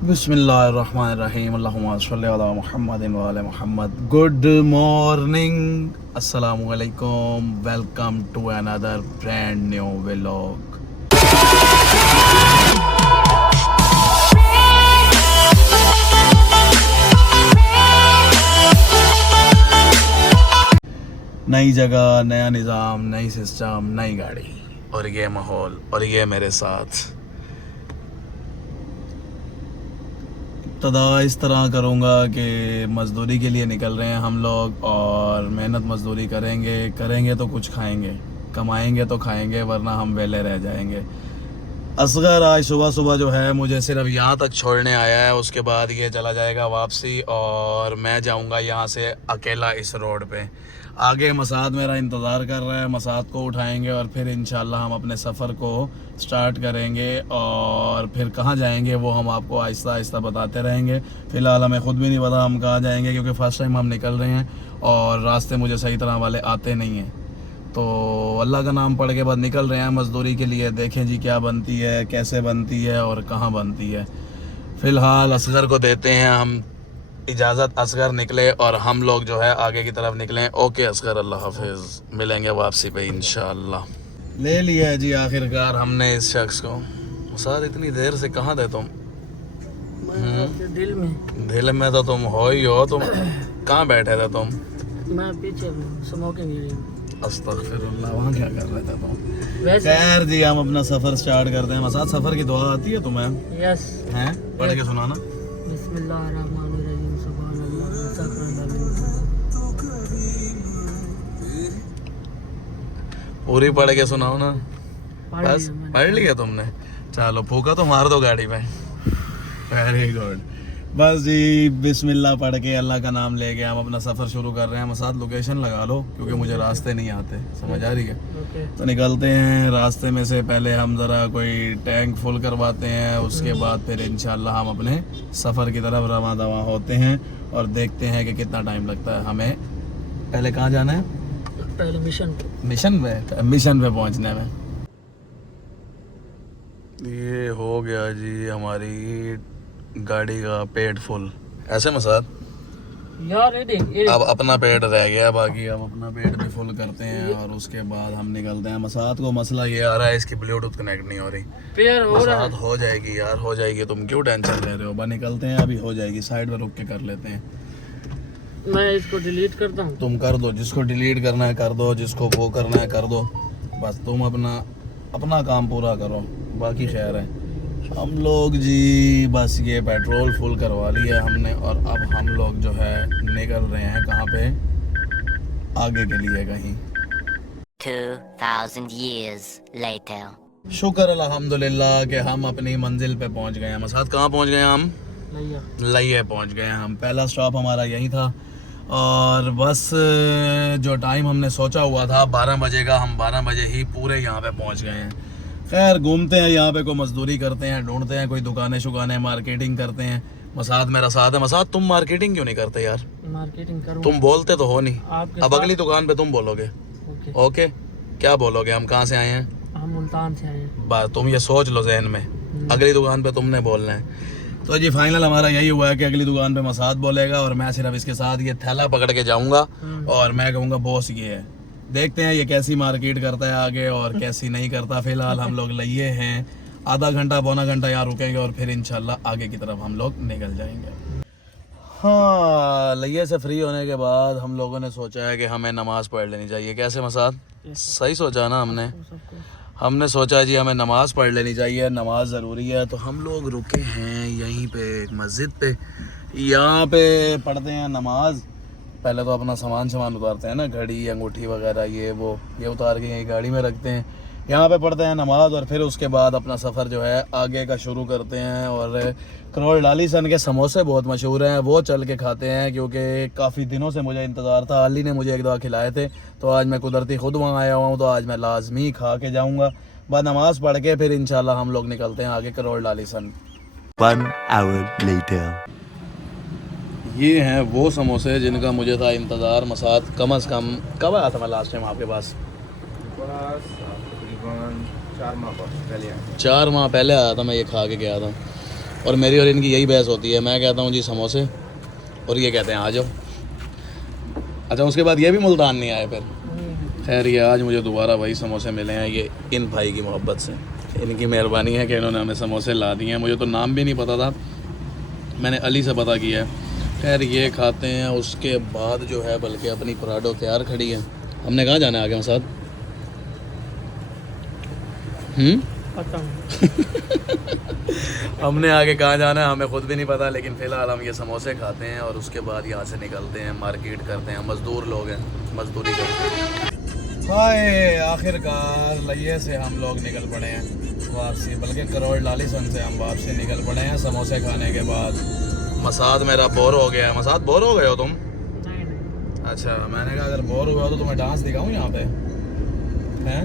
बिस्मिल्लाहिर्रहमानिर्रहीम अल्लाहुम्मा सल्लि अला मुहम्मदिन व आले मुहम्मद। गुड मॉर्निंग, अस्सलामु अलैकुम, welcome to another brand new vlog. नई जगह, नया निज़ाम, नई सिस्टम, नई गाड़ी और ये माहौल और ये मेरे साथ। इब्तदा इस तरह करूँगा कि मज़दूरी के लिए निकल रहे हैं हम लोग और मेहनत मज़दूरी करेंगे तो कुछ खाएंगे, कमाएंगे तो खाएंगे, वरना हम वेले रह जाएंगे। असगर आज सुबह सुबह जो है मुझे सिर्फ यहाँ तक छोड़ने आया है, उसके बाद ये चला जाएगा वापसी और मैं जाऊँगा यहाँ से अकेला इस रोड पे। आगे मसाद मेरा इंतज़ार कर रहा है, मसाद को उठाएंगे और फिर इंशाल्लाह हम अपने सफ़र को स्टार्ट करेंगे और फिर कहाँ जाएंगे वो हम आपको आहिस्ता आहिस्ता बताते रहेंगे। फ़िलहाल हमें ख़ुद भी नहीं पता हम कहाँ जाएंगे, क्योंकि फ़र्स्ट टाइम हम निकल रहे हैं और रास्ते मुझे सही तरह वाले आते नहीं हैं। तो अल्लाह का नाम पढ़ के बाद निकल रहे हैं मज़दूरी के लिए। देखें जी क्या बनती है, कैसे बनती है और कहाँ बनती है। फ़िलहाल असगर को देते हैं हम इजाज़त, असगर निकले और हम लोग जो है आगे की तरफ निकलें। ओके असगर, अल्लाह हाफिज़, मिलेंगे वापसी पे इंशाअल्लाह। ले लिया है जी आखिरकार हमने इस शख्स को। मुसाद इतनी देर से कहाँ थे तुम? दिल में तो तुम हो ही हो। तुम कहाँ बैठे थे तुम? मैं पीछे स्मोकिंग एरिया। अस्तगफिरुल्लाह, वहाँ क्या कर रहे थे तुम? खैर जी, हम अपना सफ़र स्टार्ट करते हैं। मसाद सफ़र की दुआ आती है तुम्हें? यस। हैं? पढ़ के सुनाना। बिस्मिल्लाहिर्रहमानिर्रहीम, पूरी पढ़ के सुनाओ ना। बस सुबहानल्लाह। पढ़ लिया तुमने? चलो फूका तो मार दो गाड़ी में। Very good. बस जी बिस्मिल्लाह पढ़ के अल्लाह का नाम लेके हम अपना सफ़र शुरू कर रहे हैं। मसाद लोकेशन लगा लो, क्योंकि मुझे रास्ते नहीं आते, समझ आ रही है? ओके। तो निकलते हैं। रास्ते में से पहले हम ज़रा कोई टैंक फुल करवाते हैं, उसके बाद फिर इंशाल्लाह हम अपने सफ़र की तरफ रवां दवा होते हैं और देखते हैं कि कितना टाइम लगता है हमें। पहले कहाँ जाना है? पहले मिशन पे पहुँचने में। ये हो गया जी हमारी गाड़ी का पेट फुल। ऐसे मसाद यार ये अब अपना पेट रह गया, बाकी हम अपना पेट भी फुल करते हैं और उसके बाद हम निकलते हैं। मसाद को मसला ये आ रहा है, इसकी ब्लूटूथ कनेक्ट नहीं हो रही। पेयर हो रहा है। मसाद हो जाएगी यार, हो जाएगी, तुम क्यों टेंशन ले रहे हो? बस निकलते हैं, अभी हो जाएगी। साइड में रुक के कर लेते हैं। मैं इसको डिलीट करता हूँ। तुम कर दो, जिसको डिलीट करना है कर दो, जिसको वो करना है कर दो। बस तुम अपना काम पूरा करो, बाकी खैर है। हम लोग जी बस ये पेट्रोल फुल करवा लिया हमने और अब हम लोग जो है निकल रहे हैं कहाँ पे? आगे के लिए कहीं। 2000 years later. शुक्र अल्हम्दुलिल्लाह कि हम अपनी मंजिल पे पहुंच गए हैं। मसाद कहाँ पहुंच गए हैं हम? लइया पहुंच गए हैं हम। पहला स्टॉप हमारा यही था और बस जो टाइम हमने सोचा हुआ था 12 बजे का, हम 12 बजे ही पूरे यहाँ पे पहुँच गए हैं। खैर घूमते हैं यहाँ पे, कोई मजदूरी करते हैं, ढूंढते हैं कोई दुकानें शुकानें, मार्केटिंग करते हैं। मसाद मेरा साथ है। मसाद तुम मार्केटिंग क्यों नहीं करते यार? मार्केटिंग करूँ। तुम बोलते तो हो नहीं। आपके अब अगली दुकान पे तुम बोलोगे। ओके क्या बोलोगे? हम कहाँ से आए हैं? हम मुल्तान से आए हैं। बस तुम ये सोच लो जहन में, अगली दुकान पे तुमने बोलना है। तो जी फाइनल हमारा यही हुआ है कि अगली दुकान पे मसाद बोलेगा और मैं सिर्फ इसके साथ ये थैला पकड़ के जाऊंगा और मैं कहूँगा बॉस ये है। देखते हैं ये कैसी मार्केट करता है आगे और कैसी नहीं करता। फिलहाल हम लोग लिए हैं, आधा घंटा पौना घंटा यहाँ रुकेंगे और फिर इंशाल्लाह आगे की तरफ हम लोग निकल जाएंगे। हाँ, लइये से फ्री होने के बाद हम लोगों ने सोचा है कि हमें नमाज़ पढ़ लेनी चाहिए। कैसे मसाद? सही सोचा ना हमने सोचा जी हमें नमाज़ पढ़ लेनी चाहिए, नमाज ज़रूरी है। तो हम लोग रुके हैं यहीं पे एक मस्जिद पे, यहाँ पे पढ़ते हैं नमाज। पहले तो अपना सामान उतारते हैं ना, घड़ी अंगूठी वगैरह ये उतार के यहीं गाड़ी में रखते हैं। यहाँ पे पढ़ते हैं नमाज और फिर उसके बाद अपना सफ़र जो है आगे का शुरू करते हैं। और करोल डाली सन के समोसे बहुत मशहूर हैं, वो चल के खाते हैं, क्योंकि काफ़ी दिनों से मुझे इंतज़ार था। अली ने मुझे एक दफ़ा खिलाए थे, तो आज मैं कुदरती खुद वहाँ आया हुआ हूँ, तो आज मैं लाजमी खा के जाऊँगा। बाद नमाज़ पढ़ के फिर इंशाल्लाह हम लोग निकलते हैं आगे करोल डाली सन। 1 hour later. ये हैं वो समोसे जिनका मुझे था इंतज़ार। मसाद कम अज़ कम कब आया था मैं लास्ट टाइम आपके पास? 4 माह पहले आया था मैं, ये खा के गया था। और मेरी और इनकी यही बहस होती है। मैं कहता हूँ जी समोसे और ये कहते हैं आ जाओ। अच्छा उसके बाद ये भी मुल्तान नहीं आए फिर। खैर ये आज मुझे दोबारा वही समोसे मिले हैं, ये इन भाई की मोहब्बत से, इनकी मेहरबानी है कि इन्होंने हमें समोसे ला दिए हैं। मुझे तो नाम भी नहीं पता था, मैंने अली से पता किया है। खैर ये खाते हैं, उसके बाद जो है बल्कि अपनी पराठो तैयार खड़ी है। हमने कहाँ जाना है आगे साथ? पता हूँ। हमने आगे कहाँ जाना है हमें खुद भी नहीं पता, लेकिन फ़िलहाल हम ये समोसे खाते हैं और उसके बाद यहाँ से निकलते हैं, मार्केट करते हैं। मज़दूर लोग हैं, मज़दूरी करते हैं। हाय आखिरकार लइये से हम लोग निकल पड़े हैं वापसी, बल्कि करोड़ लालीसन से हम वापसी निकल पड़े हैं समोसे खाने के बाद। मसाद मेरा बोर हो गया है। मसाद बोर हो गए हो तुम? नहीं। अच्छा मैंने कहा अगर बोर हुए हो तो तुम्हें डांस दिखाऊं यहाँ पे, हैं?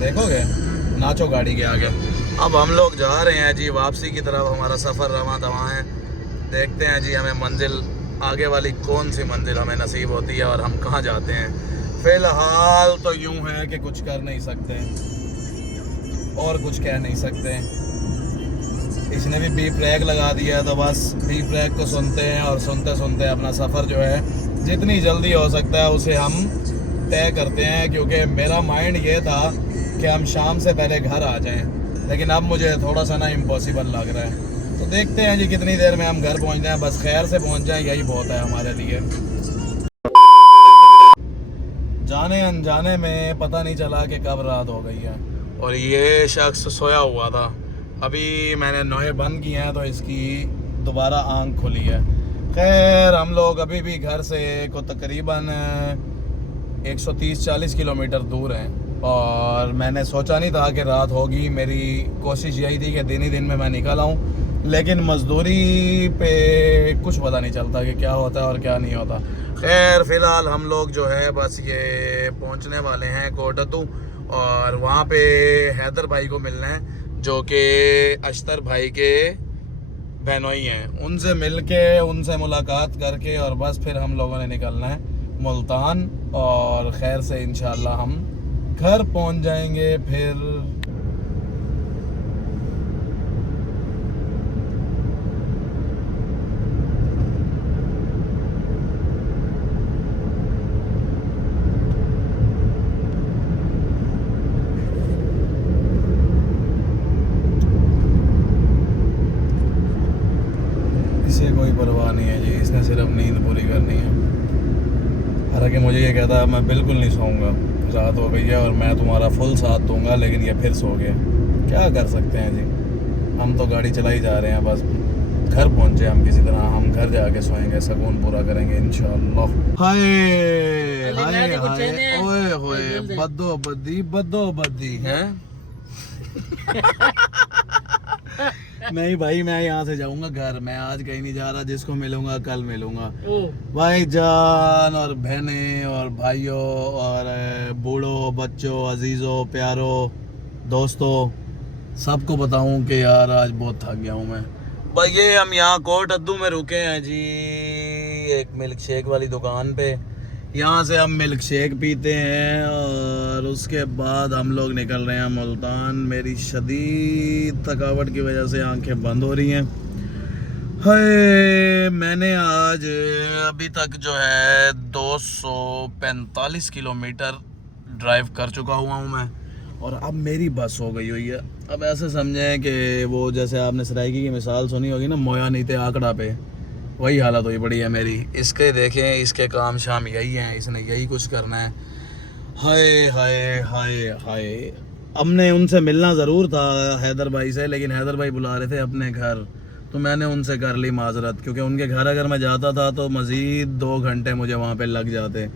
देखोगे? नाचो गाड़ी के आगे। अब हम लोग जा रहे हैं जी वापसी की तरफ, हमारा सफ़र रवां दवां है। देखते हैं जी हमें मंजिल आगे वाली कौन सी मंजिल हमें नसीब होती है और हम कहाँ जाते हैं। फ़िलहाल तो यूँ है कि कुछ कर नहीं सकते और कुछ कह नहीं सकते। इसने भी बी ब्रेक लगा दिया है तो बस बी ब्रेक को सुनते हैं और सुनते सुनते अपना सफ़र जो है जितनी जल्दी हो सकता है उसे हम तय करते हैं, क्योंकि मेरा माइंड ये था कि हम शाम से पहले घर आ जाएं, लेकिन अब मुझे थोड़ा सा ना इम्पॉसिबल लग रहा है। तो देखते हैं जी कितनी देर में हम घर पहुंच जाएं, बस खैर से पहुंच जाएं यही बहुत है हमारे लिए। जाने अनजाने में पता नहीं चला कि कब रात हो गई है और ये शख्स सोया हुआ था। अभी मैंने नोहे बंद किए हैं तो इसकी दोबारा आंख खुली है। खैर हम लोग अभी भी घर से को तकरीबन 130-40 किलोमीटर दूर हैं और मैंने सोचा नहीं था कि रात होगी। मेरी कोशिश यही थी कि दिन ही दिन में मैं निकल आऊँ, लेकिन मजदूरी पे कुछ पता नहीं चलता कि क्या होता है और क्या नहीं होता। खैर फ़िलहाल हम लोग जो है बस ये पहुंचने वाले हैं कोटद्दू और वहाँ पे हैदर भाई को मिलना है जो कि अश्तर भाई के बहनोई हैं। उनसे मिल के उनसे मुलाकात करके और बस फिर हम लोगों ने निकलना है मुल्तान और खैर से इंशाल्लाह हम घर पहुंच जाएंगे। फिर इसे कोई परवाह नहीं है जी, इसने सिर्फ नींद पूरी करनी है। हालांकि मुझे ये कहता है मैं बिल्कुल नहीं सोऊंगा, रात हो गई है और मैं तुम्हारा फुल साथ दूंगा, लेकिन ये फिर सो गया। क्या कर सकते हैं जी, हम तो गाड़ी चलाई जा रहे हैं। बस घर पहुंचे हम किसी तरह, हम घर जाके सोएंगे, सुकून पूरा करेंगे इंशाल्लाह। हाय हाय हाय ओए होए बद्दो बद्दी है। नहीं भाई मैं यहाँ से जाऊंगा घर, मैं आज कहीं नहीं जा रहा। जिसको मिलूंगा कल मिलूंगा। भाई जान और बहनें और भाइयों और बूढ़ों बच्चों अजीज़ों प्यारों दोस्तों सबको बताऊं कि यार आज बहुत थक गया हूँ मैं। भाई ये हम यहाँ कोटद्दू में रुके हैं जी एक मिल्क शेक वाली दुकान पे। यहाँ से हम मिल्क शेक पीते हैं और उसके बाद हम लोग निकल रहे हैं मुल्तान। मेरी शदीद थकावट की वजह से आंखें बंद हो रही हैं। हाय मैंने आज अभी तक जो है 245 किलोमीटर ड्राइव कर चुका हुआ हूँ मैं और अब मेरी बस हो गई हुई है। अब ऐसे समझें कि वो जैसे आपने सराइकी की मिसाल सुनी होगी ना, मोया नहीं थे आंकड़ा पे, वही हालत हुई पड़ी है मेरी। इसके देखें इसके काम शाम यही हैं, इसने यही कुछ करना है। हाय हाय हाय हाय हमने उनसे मिलना ज़रूर था हैदर भाई से, लेकिन हैदर भाई बुला रहे थे अपने घर तो मैंने उनसे कर ली माजरत, क्योंकि उनके घर अगर मैं जाता था तो मज़ीद 2 घंटे मुझे वहाँ पे लग जाते,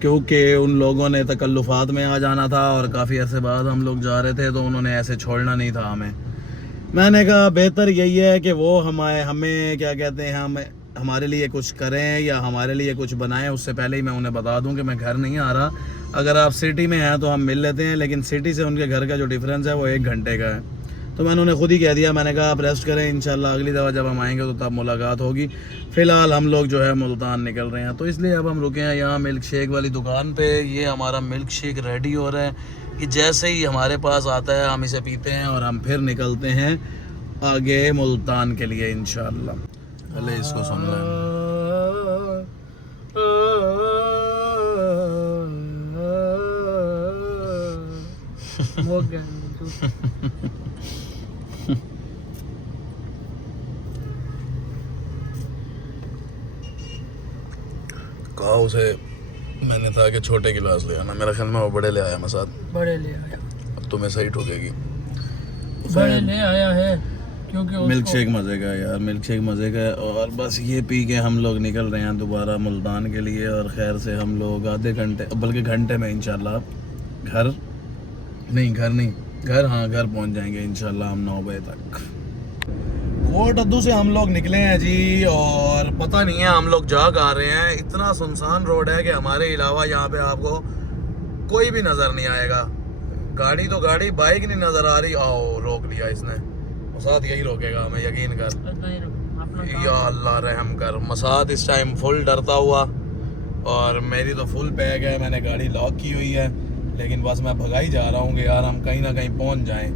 क्योंकि उन लोगों ने तकल्लुफ़ात में आ जाना था और काफ़ी अरसे बाद हम लोग जा रहे थे तो उन्होंने ऐसे छोड़ना नहीं था हमें। मैंने कहा बेहतर यही है कि वो हमें क्या कहते हैं हमारे लिए कुछ करें या हमारे लिए कुछ बनाएं, उससे पहले ही मैं उन्हें बता दूं कि मैं घर नहीं आ रहा। अगर आप सिटी में हैं तो हम मिल लेते हैं, लेकिन सिटी से उनके घर का जो डिफरेंस है वो 1 घंटे का है। तो मैंने उन्हें खुद ही कह दिया, मैंने कहा आप रेस्ट करें, इंशाल्लाह अगली दफ़ा जब हम आएंगे तो तब मुलाकात होगी। फ़िलहाल हम लोग जो है मुल्तान निकल रहे हैं, तो इसलिए अब हम रुके हैं यहाँ मिल्क शेक वाली दुकान पे। ये हमारा मिल्क शेक रेडी हो रहा है कि जैसे ही हमारे पास आता है हम इसे पीते हैं और हम फिर निकलते हैं आगे मुल्तान के लिए इंशाल्लाह। पहले इसको सुन लें। हो गया तू। कहा उसे मैंने था कि छोटे गिलास ले आना, मेरा ख्याल में वो बड़े ले आया मसाद। बड़े ले आया, अब तुम्हें सही ठोकेगी। बड़े ले आया है क्योंकि मिल्क शेक मज़े का है यार, मिल्क शेक मज़े का है। और बस ये पी के हम लोग निकल रहे हैं दोबारा मुल्तान के लिए। और खैर से हम लोग आधे घंटे बल्कि घंटे में इंशाल्लाह घर पहुंच जाएंगे इंशाल्लाह हम 9 बजे तक। कोट अद्दू से हम लोग निकले हैं जी, और पता नहीं है हम लोग जा कहाँ रहे हैं। इतना सुनसान रोड है कि हमारे अलावा यहाँ पे आपको कोई भी नज़र नहीं आएगा। गाड़ी तो गाड़ी, बाइक नहीं नज़र आ रही। आओ रोक लिया इसने। मसाद यही रोकेगा हमें, यकीन कर। या अल्लाह रहम कर। मसाद इस टाइम फुल डरता हुआ, और मेरी तो फुल पैक है, मैंने गाड़ी लॉक की हुई है, लेकिन बस मैं भगाई जा रहा हूँ कि यार हम कहीं ना कहीं पहुँच जाएं।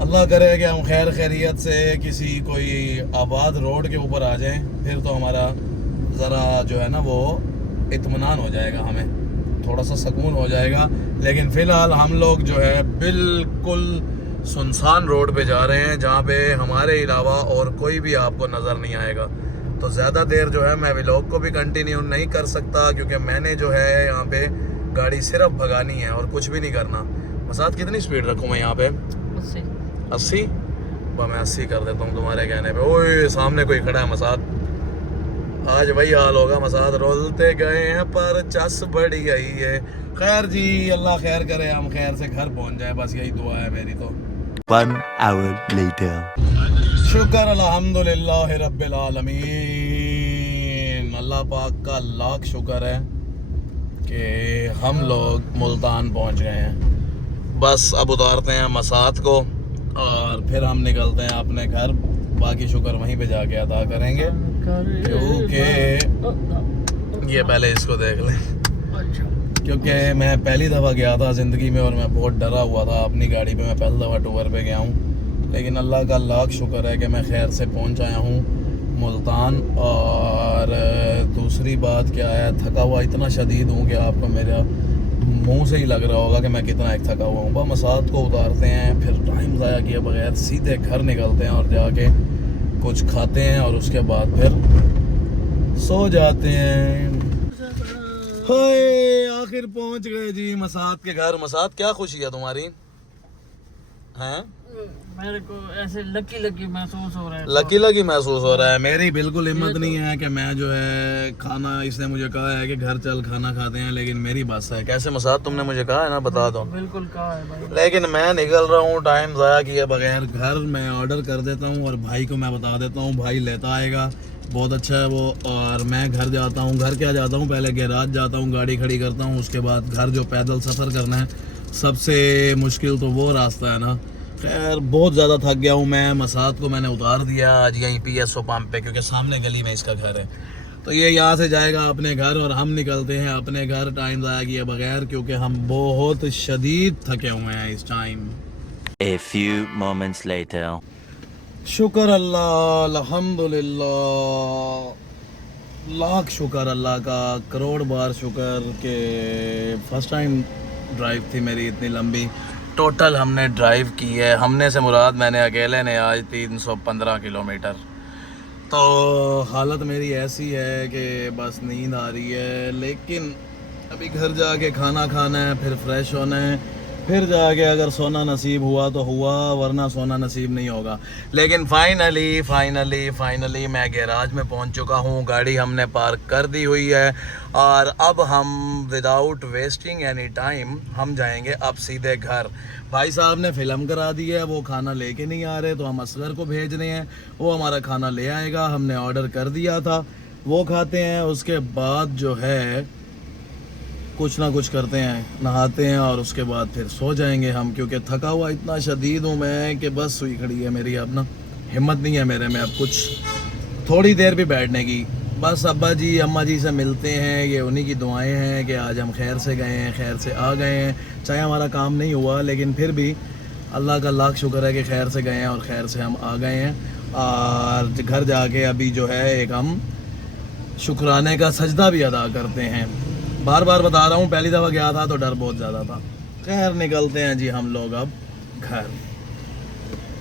अल्लाह करे कि हम खैर खैरियत से किसी कोई आबाद रोड के ऊपर आ जाएं, फिर तो हमारा ज़रा जो है ना वो इत्मीनान हो जाएगा, हमें थोड़ा सा सुकून हो जाएगा। लेकिन फ़िलहाल हम लोग जो है बिल्कुल सुनसान रोड पे जा रहे हैं, जहाँ पे हमारे अलावा और कोई भी आपको नज़र नहीं आएगा। तो ज़्यादा देर जो है मैं व्लॉग को भी कंटिन्यू नहीं कर सकता, क्योंकि मैंने जो है यहाँ पे गाड़ी सिर्फ भगानी है और कुछ भी नहीं करना। मसाद कितनी स्पीड रखूँ मैं यहाँ पे? 80? मैं 80 कर देता हूँ तुम्हारे कहने पे। ओए सामने कोई खड़ा है मसाद, आज वही हाल होगा। मसाद रोलते गए हैं पर चस बढ़ गई है। खैर जी, अल्लाह खैर करे, हम खैर से घर पहुँच जाए, बस यही दुआ है मेरी। तो 1 hour later. शुक्र अल्हम्दुलिल्लाह रब्बिल आलमीन। अल्लाह पाक का लाख शुक्र है कि हम लोग मुल्तान पहुँच गए हैं। बस अब उतारते हैं मसाद को और फिर हम निकलते हैं अपने घर। बाकी शुक्र वहीं पे जाके अदा करेंगे, क्योंकि ये पहले इसको देख लें। क्योंकि मैं पहली दफ़ा गया था ज़िंदगी में और मैं बहुत डरा हुआ था अपनी गाड़ी पे। मैं पहली दफ़ा टूर पे गया हूँ, लेकिन अल्लाह का लाख शुक्र है कि मैं खैर से पहुँच आया हूँ मुल्तान। और दूसरी बात क्या है, थका हुआ इतना शदीद हूँ कि आपको मेरा मुंह से ही लग रहा होगा कि मैं कितना एक थका हुआ हूँ। बस मसाद को उतारते हैं, फिर टाइम ज़ाया किए बगैर सीधे घर निकलते हैं और जाके कुछ खाते हैं और उसके बाद फिर सो जाते हैं। हाय आखिर पहुंच गए जी मसाद के घर। मसाद क्या खुशी है तुम्हारी? हैं? मेरे को ऐसे लकी महसूस हो रहा है। लकी महसूस हो रहा है। मेरी बिल्कुल हिम्मत नहीं है कि मैं जो है खाना, इसने मुझे कहा है कि घर चल खाना खाते हैं, लेकिन मेरी बस है। कैसे मसाद, तुमने मुझे कहा है ना, बता दो। बिल्कुल कहा है भाई, लेकिन मैं निकल रहा हूँ टाइम ज़ाया किए बगैर। घर मैं ऑर्डर कर देता हूँ और भाई को मैं बता देता हूँ, भाई लेता आएगा, बहुत अच्छा है वो। और मैं घर जाता हूँ। घर क्या जाता हूँ, पहले गैराज जाता हूँ, गाड़ी खड़ी करता हूँ, उसके बाद घर जो पैदल सफ़र करना है सबसे मुश्किल तो वो रास्ता है ना। खैर बहुत ज़्यादा थक गया हूँ मैं। मसाद को मैंने उतार दिया आज यहीं PSO पंप पे, क्योंकि सामने गली में इसका घर है। तो ये यहाँ से जाएगा अपने घर और हम निकलते हैं अपने घर टाइम ज़ाया किए बगैर, क्योंकि हम बहुत शदीद थके हुए हैं इस time. A few moments later. शुक्र अल्लाह, अल्हम्दुलिल्लाह, लाख शुक्र अल्लाह का, करोड़ बार शुक्र के फर्स्ट टाइम ड्राइव थी मेरी इतनी लंबी। टोटल हमने ड्राइव की है, हमने से मुराद मैंने अकेले ने आज 315 किलोमीटर। तो हालत मेरी ऐसी है कि बस नींद आ रही है, लेकिन अभी घर जाके खाना खाना है, फिर फ्रेश होना है, फिर जाके अगर सोना नसीब हुआ तो हुआ, वरना सोना नसीब नहीं होगा। लेकिन फाइनली मैं गैराज में पहुंच चुका हूं। गाड़ी हमने पार्क कर दी हुई है और अब हम विदाउट वेस्टिंग एनी टाइम हम जाएंगे अब सीधे घर। भाई साहब ने फ़िल्म करा दी है, वो खाना लेके नहीं आ रहे, तो हम असगर को भेज रहे हैं, वो हमारा खाना ले आएगा। हमने ऑर्डर कर दिया था, वो खाते हैं, उसके बाद जो है कुछ ना कुछ करते हैं, नहाते हैं और उसके बाद फिर सो जाएंगे हम, क्योंकि थका हुआ इतना शदीद हूँ मैं कि बस सुई खड़ी है मेरी। अब ना हिम्मत नहीं है मेरे में अब कुछ थोड़ी देर भी बैठने की। बस अब्बा जी अम्मा जी से मिलते हैं, ये उन्हीं की दुआएं हैं कि आज हम खैर से गए हैं, खैर से आ गए हैं। चाहे हमारा काम नहीं हुआ, लेकिन फिर भी अल्लाह का लाख शुक्र है कि खैर से गए हैं और खैर से हम आ गए हैं। और घर जाके अभी जो है एक हम शुक्राने का सजदा भी अदा करते हैं। बार बार बता रहा हूँ, पहली दफ़ा गया था तो डर बहुत ज़्यादा था। खैर निकलते हैं जी हम लोग अब घर।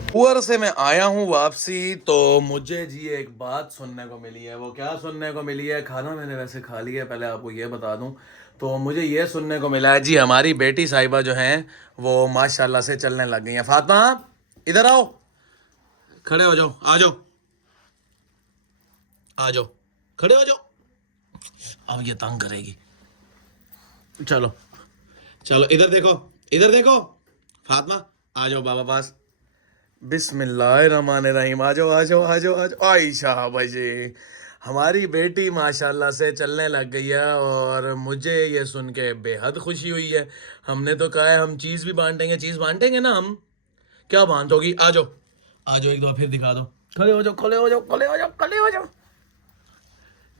ऊपर से मैं आया हूँ वापसी, तो मुझे जी एक बात सुनने को मिली है। वो क्या सुनने को मिली है? खाना मैंने वैसे खा लिया है, पहले आपको ये बता दूँ। तो मुझे ये सुनने को मिला है जी, हमारी बेटी साहिबा जो हैं वो माशाल्लाह से चलने लग गई हैं। फातिमा इधर आओ, खड़े हो जाओ, आ जाओ, आ जाओ, खड़े हो जाओ। अब ये तंग करेगी। चलो चलो, इधर देखो, इधर देखो। फातिमा आ जाओ बाबा पास। बिस्मिल्लाहिर्रहमानिर्रहीम। आ जाओ आ जाओ आ जाओ आ जाओ। आयशा भाई, हमारी बेटी माशाल्लाह से चलने लग गई है और मुझे ये सुन के बेहद खुशी हुई है। हमने तो कहा है हम चीज़ भी बांटेंगे, चीज़ बांटेंगे ना हम। क्या बांटोगी? आ जाओ आ जाओ, एक दो फिर दिखा दो। खड़े हो जाओ, खड़े हो जाओ, खड़े हो जाओ, खड़े हो जाओ।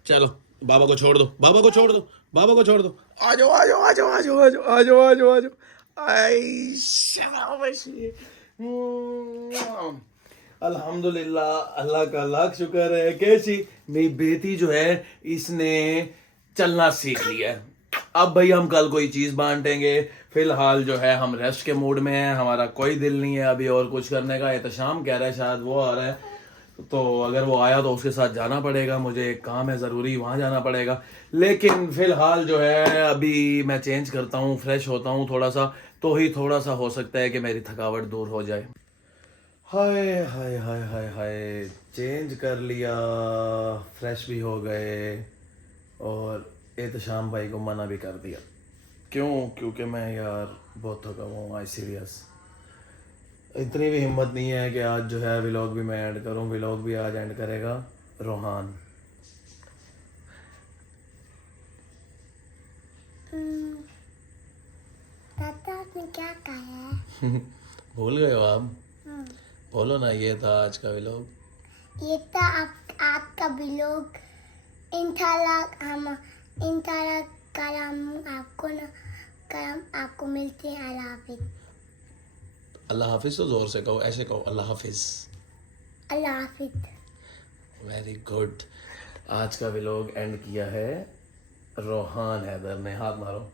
चलो बाबा को छोड़ दो, बाबा को छोड़ दो, बाबा को छोड़ दो। आ जाओ आ जाओ आ जाओ आ जाओ आ जाओ आ जाओ आ जाओ आ जाओ। आयशा भाई, अल्हम्दुलिल्लाह, अल्लाह का लाख शुक्र है। कैसी मेरी बेटी जो है इसने चलना सीख लिया है। अब भाई हम कल कोई चीज़ बांटेंगे। फिलहाल जो है हम रेस्ट के मूड में हैं, हमारा कोई दिल नहीं है अभी और कुछ करने का। एहतशाम कह रहा है शायद वो आ रहा है, तो अगर वो आया तो उसके साथ जाना पड़ेगा। मुझे एक काम है ज़रूरी, वहाँ जाना पड़ेगा। लेकिन फ़िलहाल जो है अभी मैं चेंज करता हूँ, फ्रेश होता हूँ थोड़ा सा, तो ही थोड़ा सा हो सकता है कि मेरी थकावट दूर हो जाए। हाय हाय हाय हाय हाय, चेंज कर लिया, फ्रेश भी हो गए और एहतशाम भाई को मना भी कर दिया। क्यों? क्योंकि मैं यार बहुत थका हुआ हूँ। आई सीरियस, इतनी भी हिम्मत नहीं है कि आज जो है व्लॉग भी मैं ऐड करूँ। व्लॉग भी आज ऐड करेगा रोहान। पापा आपने क्या कहा है? भूल गए हो आप? बोलो ना, ये था आज का व्लॉग। ये तो आपका ब्लॉग। इंशाल्लाह करम आपको ना, करम आपको मिलते हैं। अल्लाह हाफिज। अल्लाह हाफिज़ तो ज़ोर से कहो, ऐसे कहो अल्लाह हाफिज़। अल्लाह हाफिज। Very good. आज का व्लॉग एंड किया है रोहान हैदर ने। हाथ मारो।